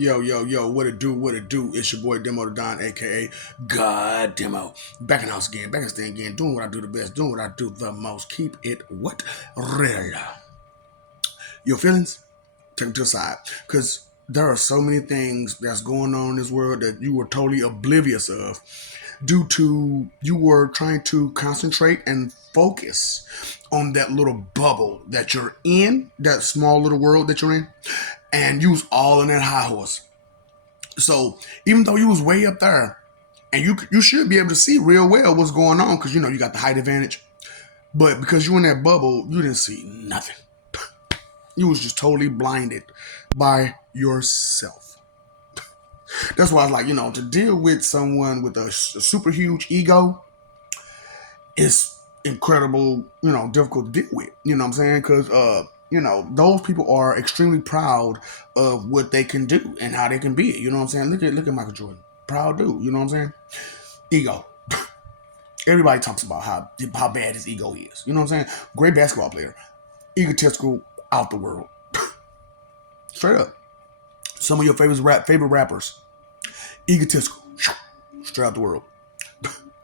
Yo, yo, yo, what it do, what it do? It's your boy Demo the Don, aka God Demo. Back in the house again, back in the stand again, doing what I do the best, doing what I do the most. Keep it what? Real. Your feelings? Take them to the side. Because there are so many things that's going on in this world that you were totally oblivious of due to you were trying to concentrate and focus on that little bubble that you're in, that small little world that you're in, and you was all in that high horse. So even though you was way up there, and you should be able to see real well what's going on because you got the height advantage, but because you in that bubble, you didn't see nothing. You was just totally blinded by yourself. That's why I was like, to deal with someone with a super huge ego is incredible, difficult to deal with. You know what I'm saying? Because those people are extremely proud of what they can do and how they can be. You know what I'm saying? Look at Michael Jordan, proud dude. You know what I'm saying? Ego. Everybody talks about how bad his ego is. You know what I'm saying? Great basketball player, egotistical out the world, straight up. Some of your favorite rappers, egotistical, straight out the world.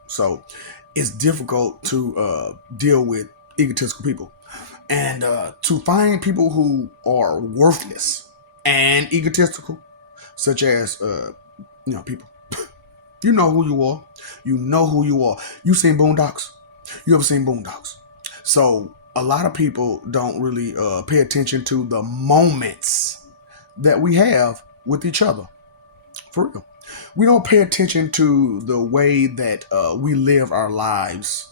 So it's difficult to deal with egotistical people. And to find people who are worthless and egotistical, such as, people. You know who you are. You know who you are. You seen Boondocks? You ever seen Boondocks? So a lot of people don't really pay attention to the moments that we have with each other. For real. We don't pay attention to the way that we live our lives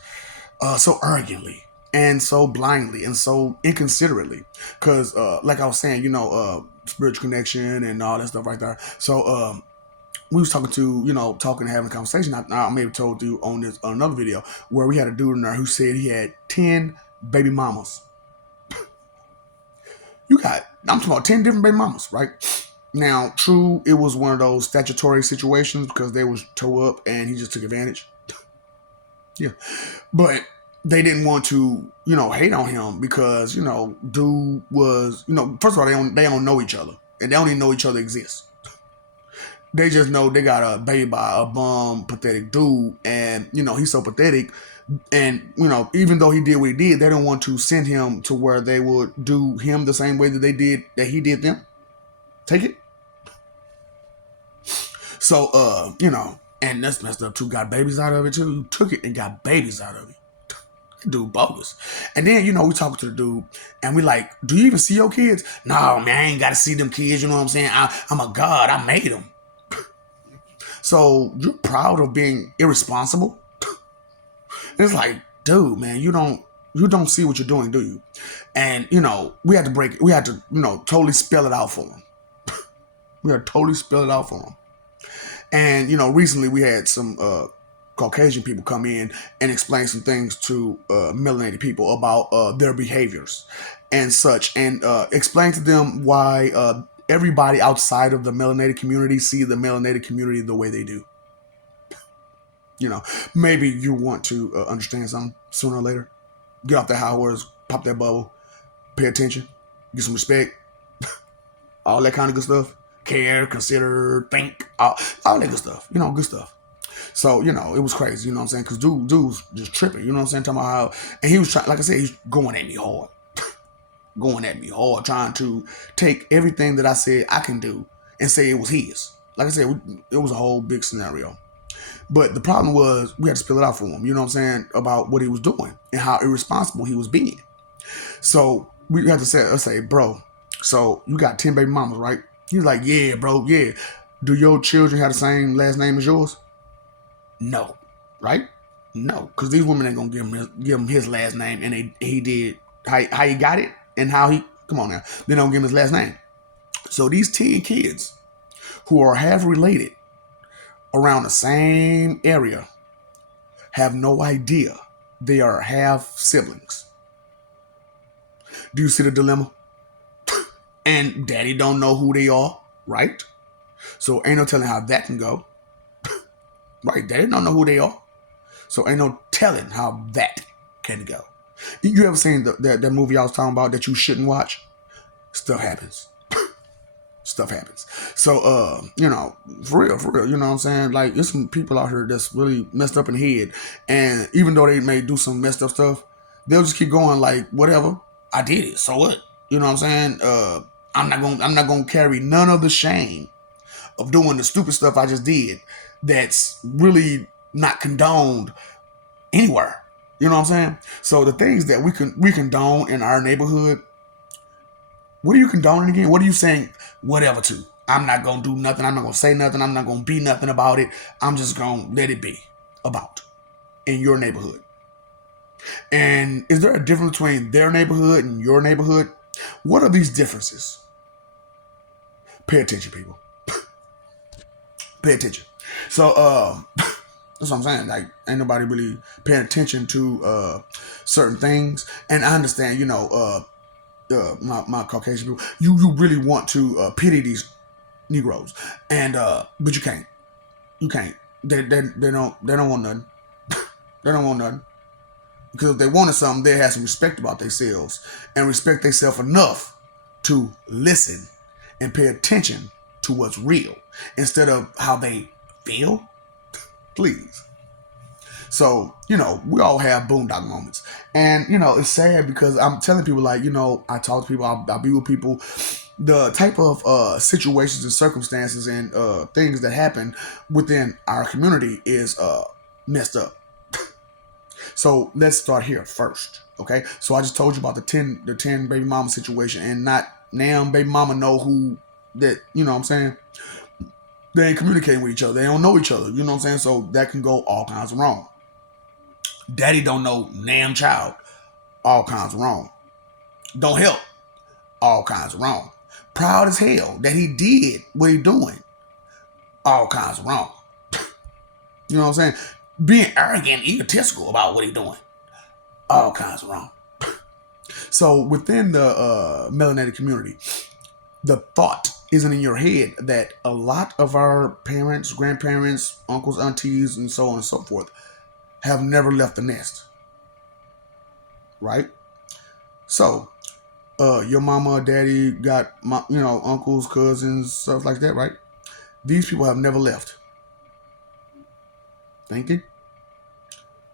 so arrogantly and so blindly and so inconsiderately. Because, like I was saying, spiritual connection and all that stuff right there. So, we was talking and having a conversation. I maybe told you on another video where we had a dude in there who said he had 10 baby mamas. I'm talking about 10 different baby mamas, right? Now, true, it was one of those statutory situations because they was toe up and he just took advantage. Yeah. But they didn't want to, hate on him because, dude was, first of all, they don't know each other. And they don't even know each other exists. They just know they got a baby by a bum, pathetic dude. And, he's so pathetic. And, even though he did what he did, they don't want to send him to where they would do him the same way that he did them. Take it. So, and that's messed up too. Got babies out of it too. You took it and got babies out of it. Dude, bogus. And then, we talking to the dude and we like, do you even see your kids? No, man, I ain't got to see them kids. You know what I'm saying? I'm a god. I made them. So you're proud of being irresponsible? It's like, dude, man, you don't see what you're doing, do you? And, we had to, totally spell it out for him. We had to totally spell it out for him. And, recently we had some Caucasian people come in and explain some things to melanated people about their behaviors and such, and explain to them why everybody outside of the melanated community see the melanated community the way they do. Maybe you want to understand something sooner or later. Get off that high horse, pop that bubble, pay attention, get some respect, all that kind of good stuff. Care, consider, think, all that good stuff. Good stuff. So, it was crazy, you know what I'm saying? Because dude was just tripping, you know what I'm saying? Talking about how, and he was trying, like I said, he's going at me hard. Going at me hard, trying to take everything that I said I can do and say it was his. Like I said, it was a whole big scenario. But the problem was we had to spill it out for him, you know what I'm saying, about what he was doing and how irresponsible he was being. So we had to say, bro, so you got 10 baby mamas, right? He was like, yeah, bro, yeah. Do your children have the same last name as yours? No, right? No, because these women ain't gonna give him his last name, and he did how he got it and how he. Come on now, they don't give him his last name. So these 10 kids who are half related around the same area have no idea they are half siblings. Do you see the dilemma? And daddy don't know who they are, right? So ain't no telling how that can go. Right, daddy don't know who they are. So ain't no telling how that can go. You ever seen that movie I was talking about that you shouldn't watch? Stuff happens. stuff happens. So, for real, you know what I'm saying? Like, there's some people out here that's really messed up in the head. And even though they may do some messed up stuff, they'll just keep going like, whatever, I did it. So what? You know what I'm saying? I'm not gonna carry none of the shame of doing the stupid stuff I just did that's really not condoned anywhere. You know what I'm saying? So the things that we condone in our neighborhood, what are you condoning again? What are you saying whatever to? I'm not gonna do nothing. I'm not gonna say nothing. I'm not gonna be nothing about it. I'm just gonna let it be about in your neighborhood. And is there a difference between their neighborhood and your neighborhood? What are these differences? Pay attention, people. Pay attention. So that's what I'm saying. Like, ain't nobody really paying attention to certain things. And I understand, my Caucasian people, you really want to pity these Negroes, and but you can't. You can't. They don't want nothing. They don't want nothing. Because if they wanted something, they have some respect about themselves and respect themselves enough to listen and pay attention to what's real instead of how they feel. Please. So, we all have boondock moments. And, it's sad because I'm telling people, like, I talk to people, I be with people. The type of situations and circumstances and things that happen within our community is messed up. So let's start here first, okay? So I just told you about the 10 baby mama situation, and not now baby mama know who that, you know what I'm saying? They ain't communicating with each other. They don't know each other, you know what I'm saying? So that can go all kinds of wrong. Daddy don't know Nam child, all kinds of wrong. Don't help, all kinds of wrong. Proud as hell that he did what he doing, all kinds of wrong. You know what I'm saying? Being arrogant, egotistical about what he doing, all kinds of wrong. So within the melanated community, the thought isn't in your head that a lot of our parents, grandparents, uncles, aunties, and so on and so forth have never left the nest, right? So your mama, daddy got uncles, cousins, stuff like that, right? These people have never left. Thank you.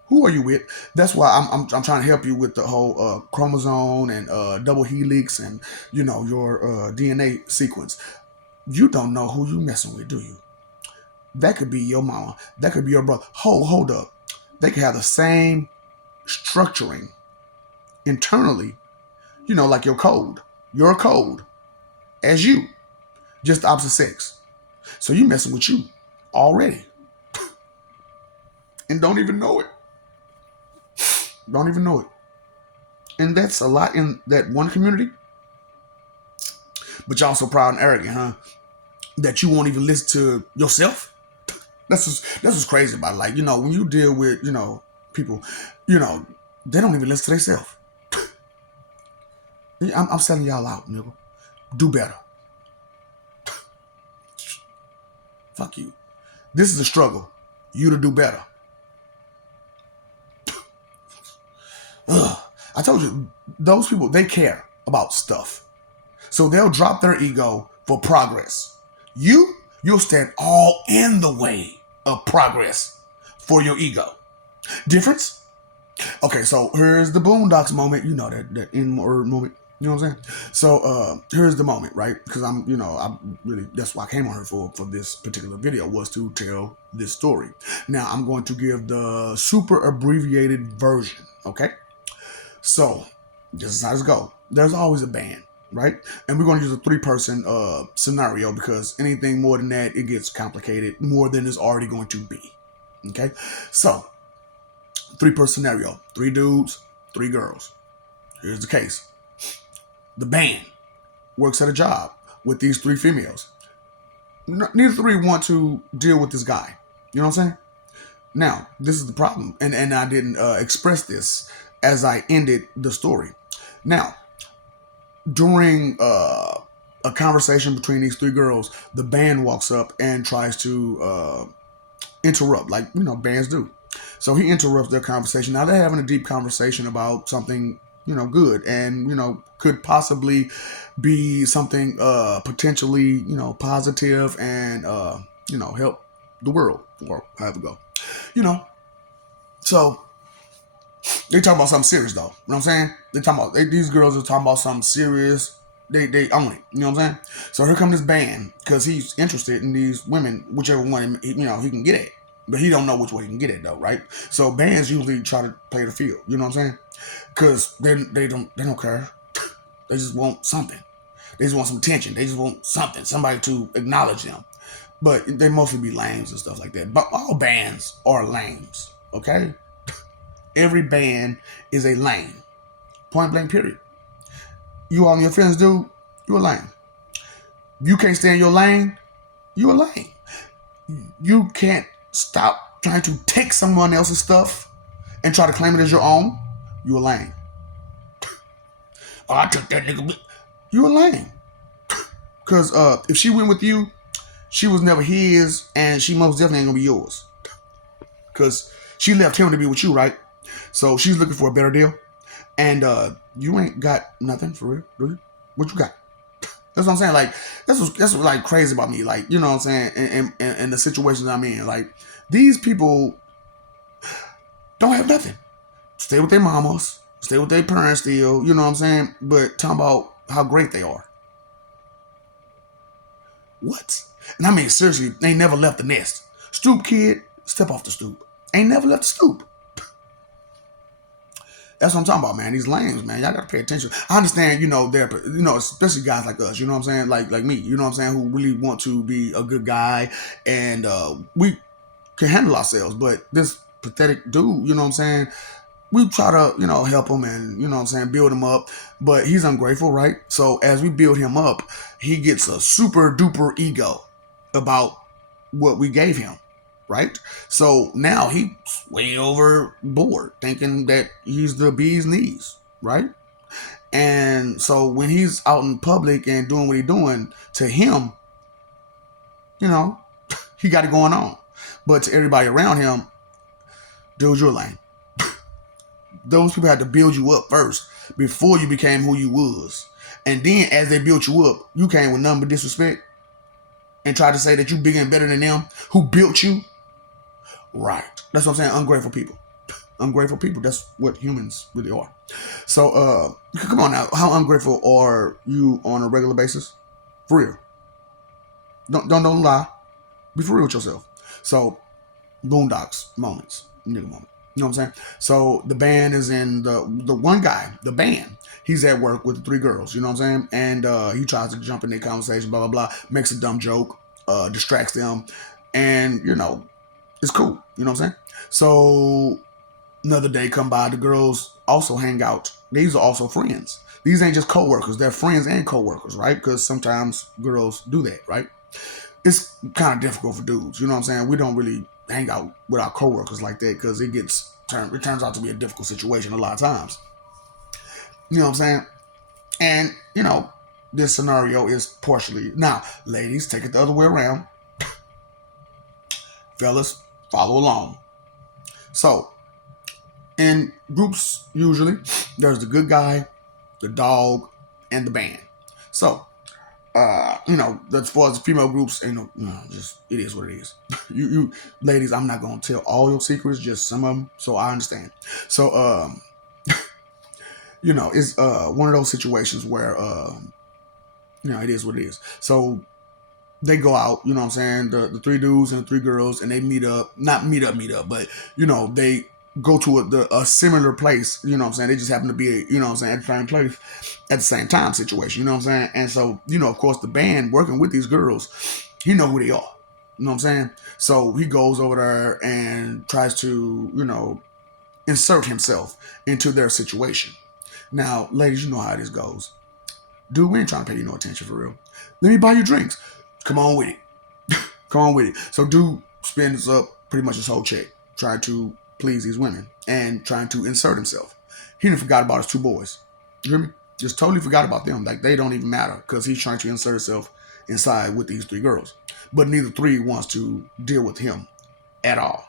Who are you with? That's why I'm trying to help you with the whole chromosome and double helix and your DNA sequence. You don't know who you messing with, do you? That could be your mama. That could be your brother. Hold up. They could have the same structuring internally, like your code as you, just the opposite sex. So you messing with you already and don't even know it. Don't even know it. And that's a lot in that one community. But you're also proud and arrogant, huh? That you won't even listen to yourself. That's what's crazy about it. Like, when you deal with, people, they don't even listen to themselves. I'm selling y'all out, nigga. Do better. Fuck you. This is a struggle. You to do better. Ugh. I told you, those people, they care about stuff. So they'll drop their ego for progress. You'll stand all in the way of progress for your ego. Difference? Okay, so here's the Boondocks moment. You know that in-word moment. You know what I'm saying? So here's the moment, right? Because I really, that's why I came on here for this particular video, was to tell this story. Now I'm going to give the super abbreviated version, okay? So this is how this goes. There's always a band, right? And we're going to use a 3-person scenario because anything more than that, it gets complicated more than it's already going to be. Okay? So, 3-person scenario. 3 dudes, 3 girls. Here's the case. The band works at a job with these 3 females. Neither 3 want to deal with this guy. You know what I'm saying? Now, this is the problem. And I didn't express this as I ended the story. Now, during a conversation between these 3 girls, the band walks up and tries to interrupt, like bands do. So he interrupts their conversation. Now they're having a deep conversation about something, good, and could possibly be something potentially positive, and help the world, or however it go. You know, so they talking about something serious though. You know what I'm saying? They talking about these girls are talking about something serious. They own it. You know what I'm saying? So here come this band because he's interested in these women, whichever one he can get at. But he don't know which way he can get it though, right? So bands usually try to play the field. You know what I'm saying? Because they don't care. They just want something. They just want some attention. They just want something, somebody to acknowledge them. But they mostly be lames and stuff like that. But all bands are lames. Okay, every band is a lame. Point blank. Period. You all in your feelings, dude. You a lame. You can't stay in your lane. You a lame. You can't stop trying to take someone else's stuff and try to claim it as your own. You a lame. Oh, I took that nigga. You a lame. Because if she went with you, she was never his, and she most definitely ain't gonna be yours. Because she left him to be with you, right? So she's looking for a better deal. And you ain't got nothing for real, do you? What you got? That's what I'm saying. Like, that's what's like crazy about me. Like, you know what I'm saying? And the situations I'm in. Like, these people don't have nothing. Stay with their mamas. Stay with their parents still. You know what I'm saying? But talking about how great they are. What? And I mean, seriously, they never left the nest. Stoop kid, step off the stoop. Ain't never left the stoop. That's what I'm talking about, man. These lames, man. Y'all gotta pay attention. I understand, they're, especially guys like us, you know what I'm saying? Like me, you know what I'm saying? Who really want to be a good guy, and we can handle ourselves. But this pathetic dude, you know what I'm saying? We try to, help him and, you know what I'm saying, build him up. But he's ungrateful, right? So as we build him up, he gets a super duper ego about what we gave him, right? So now he's way overboard, thinking that he's the bee's knees, right? And so when he's out in public and doing what he's doing, to him, he got it going on. But to everybody around him, dude, you're lame. Those people had to build you up first before you became who you was. And then as they built you up, you came with nothing but disrespect and tried to say that you bigger and better than them who built you. Right. That's what I'm saying. Ungrateful people. Ungrateful people. That's what humans really are. So, come on now. How ungrateful are you on a regular basis? For real. Don't lie. Be for real with yourself. So, Boondocks moments. Nigga moment. You know what I'm saying? So the band is in the one guy, the band. He's at work with the three girls. You know what I'm saying? And he tries to jump in their conversation, blah blah blah. Makes a dumb joke, distracts them, and it's cool. You know what I'm saying? So another day come by, the girls also hang out. These are also friends. These ain't just coworkers; they're friends and coworkers, right? Because sometimes girls do that, right? It's kind of difficult for dudes. You know what I'm saying? We don't really hang out with our coworkers like that because it turns out to be a difficult situation a lot of times. You know what I'm saying? And this scenario is partially now, ladies, take it the other way around. Fellas, follow along. So in groups, usually there's the good guy, the dog, and the band. So as far as female groups, ain't just it is what it is. you ladies, I'm not gonna tell all your secrets, just some of them, so I understand. So it's one of those situations where it is what it is. So they go out, you know what I'm saying, the three dudes and the three girls, and they meet up, not meet up, but they go to a similar place, you know what I'm saying? They just happen to be, you know what I'm saying, at the same place at the same time situation, you know what I'm saying? And so, of course, the band working with these girls, he know who they are, you know what I'm saying? So he goes over there and tries to, insert himself into their situation. Now, ladies, you know how this goes. Dude, we ain't trying to pay you no attention for real. Let me buy you drinks. Come on with it. Come on with it. So dude spends up pretty much his whole check trying to please these women and trying to insert himself. He didn't forgot about his two boys. You hear me? Just totally forgot about them. Like, they don't even matter because he's trying to insert himself inside with these three girls. But neither three wants to deal with him at all.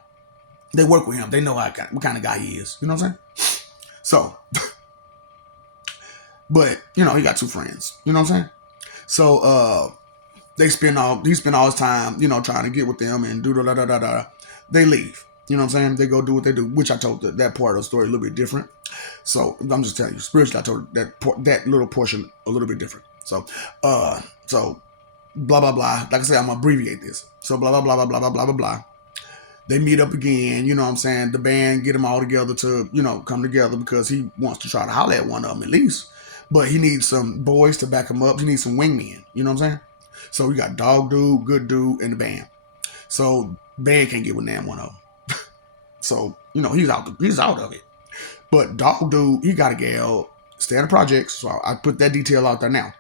They work with him. They know what kind of guy he is. You know what I'm saying? So But he got two friends. You know what I'm saying? So he spend all his time, trying to get with them and do da da da da. They leave. You know what I'm saying? They go do what they do, which I told that part of the story a little bit different. So I'm just telling you, spiritually, I told that little portion a little bit different. So blah blah blah. Like I said, I'm gonna abbreviate this. So blah blah blah blah blah blah blah blah blah. They meet up again. You know what I'm saying? The band get them all together to come together because he wants to try to holler at one of them at least. But he needs some boys to back him up. He needs some wingmen. You know what I'm saying? So we got Dog Dude, Good Dude, and the band. So band can't get with Nam one of them. So he's out of it. But Dog Dude, he got a gal, stay in the projects. So I put that detail out there now.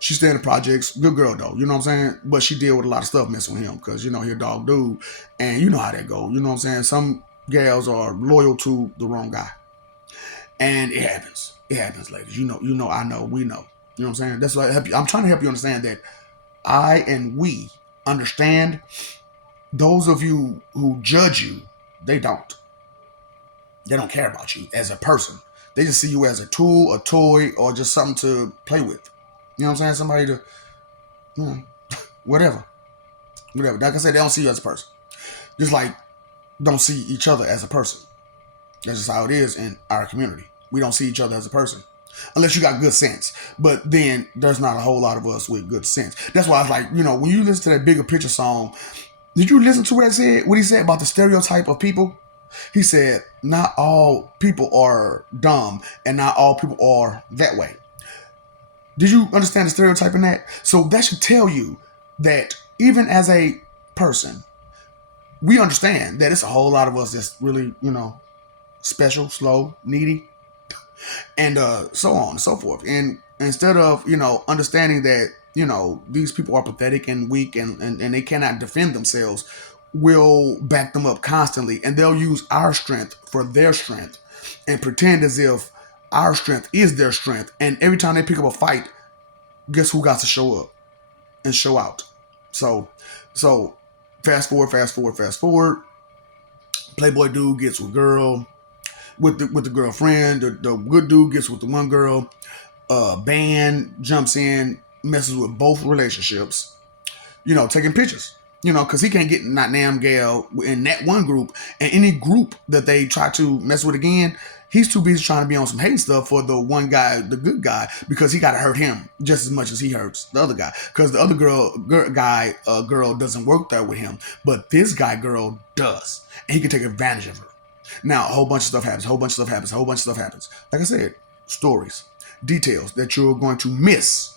She stay in the projects, good girl though, you know what I'm saying? But she deal with a lot of stuff messing with him because he a dog dude, and you know how that go. You know what I'm saying? Some gals are loyal to the wrong guy, and it happens. It happens, ladies. I know, we know. You know what I'm saying? That's why I'm trying to help you understand that I and we understand. Those of you who judge you, they don't. They don't care about you as a person. They just see you as a tool, a toy, or just something to play with. You know what I'm saying? Somebody to, whatever. Like I said, they don't see you as a person. Just like don't see each other as a person. That's just how it is in our community. We don't see each other as a person. Unless you got good sense. But then there's not a whole lot of us with good sense. That's why I was like, when you listen to that Bigger Picture song, did you listen to what he said about the stereotype of people? He said, not all people are dumb and not all people are that way. Did you understand the stereotype in that? So that should tell you that even as a person, we understand that it's a whole lot of us that's really, special, slow, needy, and so on and so forth. And instead of, understanding that, these people are pathetic and weak and they cannot defend themselves, we'll back them up constantly. And they'll use our strength for their strength and pretend as if our strength is their strength. And every time they pick up a fight, guess who got to show up and show out? So fast forward. Playboy dude gets with girl, with the girlfriend. The good dude gets with the one girl. Band jumps in, messes with both relationships. Taking pictures. Because he can't get not damn gal in that one group, and any group that they try to mess with again, he's too busy trying to be on some hating stuff for the one guy, the good guy, because he got to hurt him just as much as he hurts the other guy. Because the other girl doesn't work there with him, but this girl does, and he can take advantage of her. Now, a whole bunch of stuff happens. Like I said, stories, details that you're going to miss.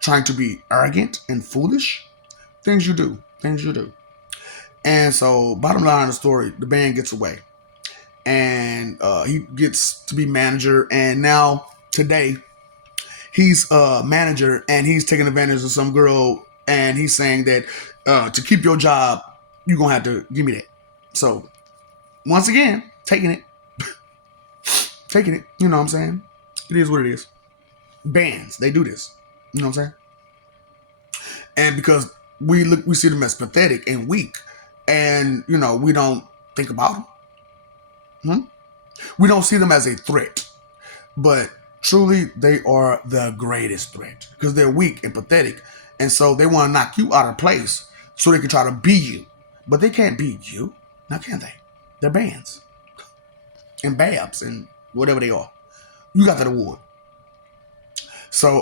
Trying to be arrogant and foolish. Things you do. And so, bottom line of the story, the band gets away. And he gets to be manager. And now, today, he's a manager and he's taking advantage of some girl. And he's saying that to keep your job, you're going to have to give me that. So, once again, taking it. You know what I'm saying? It is what it is. Bands, they do this. You know what I'm saying? And because we see them as pathetic and weak, and we don't think about them. We don't see them as a threat, but truly they are the greatest threat because they're weak and pathetic, and so they want to knock you out of place so they can try to be you, but they can't be you. Now can they? They're bands and babs and whatever they are. You got that award. So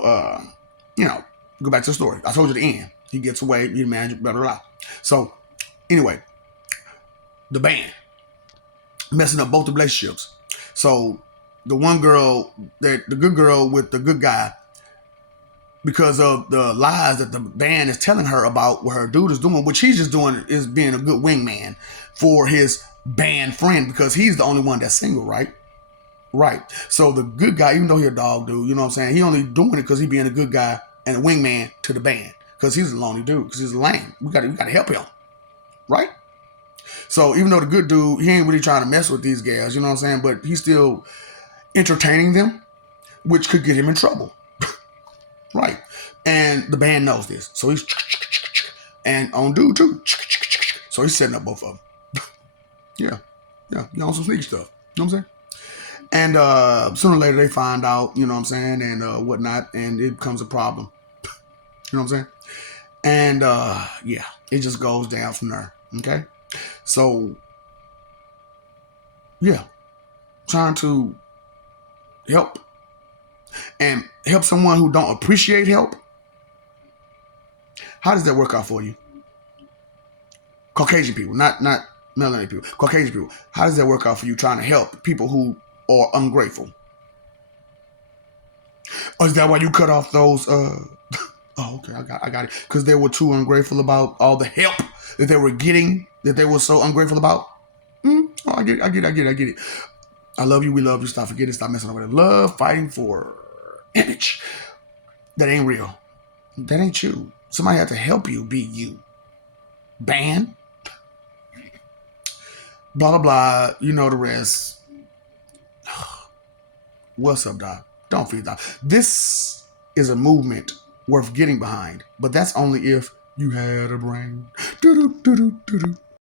go back to the story. I told you the end. He gets away, he manages, blah, blah, blah. So, anyway, the band messing up both the relationships. So, the one girl, the good girl with the good guy, because of the lies that the band is telling her about what her dude is doing, which he's just doing is being a good wingman for his band friend because he's the only one that's single, right? Right. So, the good guy, even though he's a dog dude, you know what I'm saying? He only doing it because he being a good guy and a wingman to the band. Because he's a lonely dude. Because he's lame. We gotta help him. Right? So even though the good dude, he ain't really trying to mess with these gals, you know what I'm saying? But he's still entertaining them, which could get him in trouble. Right. And the band knows this. So he's and on dude too. So he's setting up both of them. Yeah. You know, some sneaky stuff. You know what I'm saying? And sooner or later they find out, you know what I'm saying, and whatnot, and it becomes a problem. You know what I'm saying? And yeah, it just goes down from there. Okay? So yeah, trying to help and help someone who don't appreciate help. How does that work out for you? Caucasian people, not melanated people, Caucasian people. How does that work out for you trying to help people who are ungrateful? Or is that why you cut off those? Oh, okay, I got it. Because they were too ungrateful about all the help that they were getting, that they were so ungrateful about. Oh, I get it. I love you. We love you. Stop forgetting. Stop messing over. Love fighting for image that ain't real. That ain't you. Somebody had to help you be you. Ban. Blah blah blah. You know the rest. What's up, Doc? Don't feed Doc. This is a movement worth getting behind, but that's only if you had a brain. Doo-doo, doo-doo, doo-doo.